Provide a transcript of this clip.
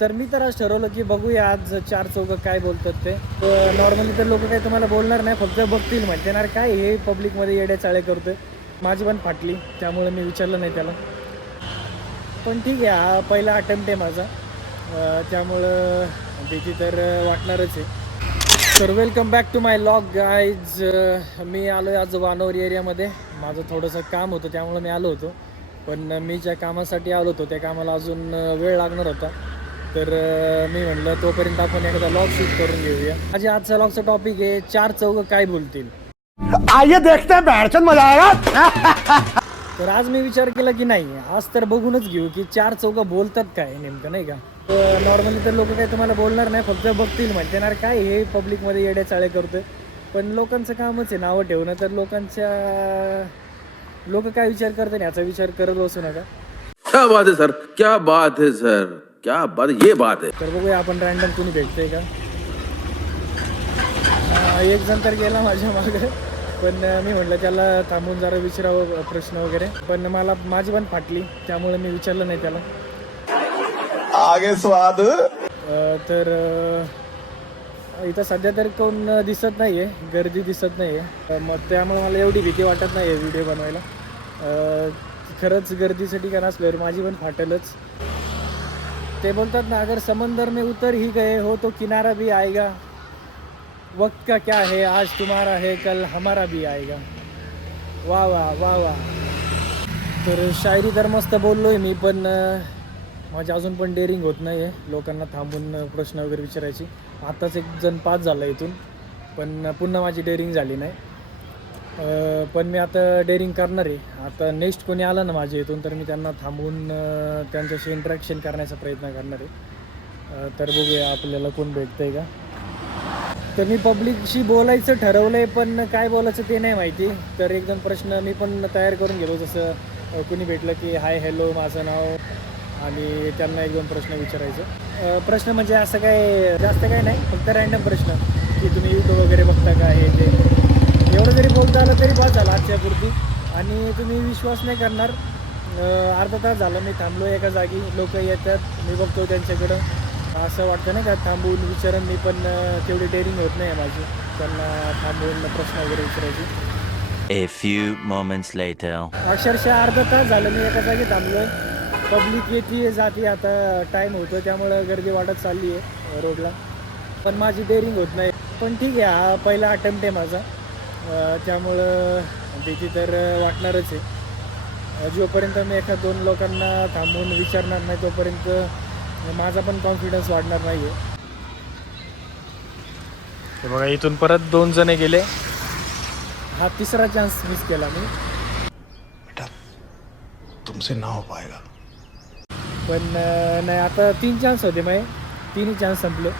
तर मी तर आज ठरवलं की बघूया आज चार चौघं काय बोलतात ते. नॉर्मली तर लोक काही तुम्हाला बोलणार नाही, फक्त बघतील म्हणते ना काय हे पब्लिकमध्ये येडे चाळे करतोय. माझी पण फाटली, त्यामुळे मी विचारलं नाही त्याला. पण ठीक आहे, हा पहिला अटेम्प्ट आहे माझा, त्यामुळं भीती तर वाटणारच आहे. तर welcome back to my vlog guys. मी आलो आहे आज वानोरी एरियामध्ये. माझं थोडंसं काम होतं त्यामुळं मी आलो होतो. पण मी ज्या कामासाठी आलो होतो त्या कामाला अजून वेळ लागणार होता. तर मी म्हटलं तोपर्यंत आपण एखादा लॉग शूट करून घेऊया. माझ्या आजचा लॉगचा टॉपिक आहे चार चौघं काय बोलतील. आइए देखते हैं बैठचंद मजा आएगा. तर आज मी विचार केला की नाही, आज तर बघूनच घेऊ की चार चौघं बोलतात काय नेमकं, नाही का. नॉर्मली तर लोक काही तुम्हाला बोलणार नाही, फक्त बघतील म्हणते ना काय हे पब्लिकमध्ये येडे चाळे करतोय. पण लोकांचं कामच आहे नावं ठेवणं, तर लोक काय विचार करतात याचा विचार करत बसू नका. क्या बात है सर, क्या बात है सर, क्या बात, ये बात है. तर बघूया आपण रँडम कुणी भेटतंय का. एक जण तर गेला माझ्या मागं, पण मी म्हटलं त्याला थांबून जरा विचारावं प्रश्न वगैरे, पण माझी पण फाटली, त्यामुळे मी विचारलं नाही त्याला. आगे स्वाद. तर इथं सध्या तरी कोण दिसत नाही आहे, गर्दी दिसत नाही आहे, मग त्यामुळे मला एवढी भीती वाटत नाही आहे व्हिडिओ बनवायला. खरंच गर्दीचं ठिकाण असल्यावर माझी पण फाटेलच. ते बोलतात ना, अगर समंदर में उतर ही गए हो तो किनारा भी आएगा. वक्त का क्या है, आज तुम्हारा है कल हमारा भी आएगा. वाह वाह वाह वाह. तर शायरी तर मस्त बोललो आहे मी, पण माझी अजून पण डेअरिंग होत नाही आहे लोकांना थांबून प्रश्न वगैरे विचारायची. आत्ताच एक जण पास झाला इथून, पण पुन्हा माझी डेअरिंग झाली नाही. पण मी आता डेअरिंग करणार आहे. आता नेक्स्ट कोणी आलं ना माझ्या इथून, तर मी त्यांना थांबवून त्यांच्याशी इंटरॅक्शन करण्याचा प्रयत्न करणार आहे. तर बघूया आपल्याला कोण भेटतं आहे का. तर मी पब्लिकशी बोलायचं ठरवलं आहे, पण काय बोलायचं ते नाही माहिती. तर एक दोन प्रश्न मी पण तयार करून गेलो, जसं कुणी भेटलं की हाय हॅलो माझं नाव, आणि त्यांना एक दोन प्रश्न विचारायचं. प्रश्न म्हणजे असं काय जास्त काय नाही, फक्त रँडम प्रश्न की तुम्ही यूट्यूब वगैरे बघता का, हे ते एवढं जरी बोलता आलं तरी बस झालं आजच्यापुरती. आणि तुम्ही विश्वास नाही करणार, अर्धा तास झालं मी थांबलो एका जागी. लोक येतात, मी बघतो त्यांच्याकडं, असं वाटतं नाही का थांबवून विचारून मी, पण तेवढी डेअरिंग होत नाही माझी त्यांना थांबवून प्रश्न वगैरे विचारायची. A few moments later. अक्षरशः अर्धा तास झालं मी एका जागी थांबलो आहे. पब्लिक येते जाते, आता टाईम होतो त्यामुळं गर्दी वाढत चालली आहे रोडला, पण माझी डेअरिंग होत नाही. पण ठीक आहे, हा पहिला अटेम्प्ट आहे माझा, त्यामुळं भीती तर वाटणारच आहे. जोपर्यंत मी एका दोन लोकांना थांबवून विचारणार नाही तोपर्यंत माझा पण कॉन्फिडन्स वाढणार नाही आहे. हे बघा, इथून परत 2 जण गेले. हा तिसरा चान्स मिस केला मी. बेटा तुमसे ना हो पाएगा. पण नाही, आता 3 चान्स होते, मग 3ही चान्स संपले.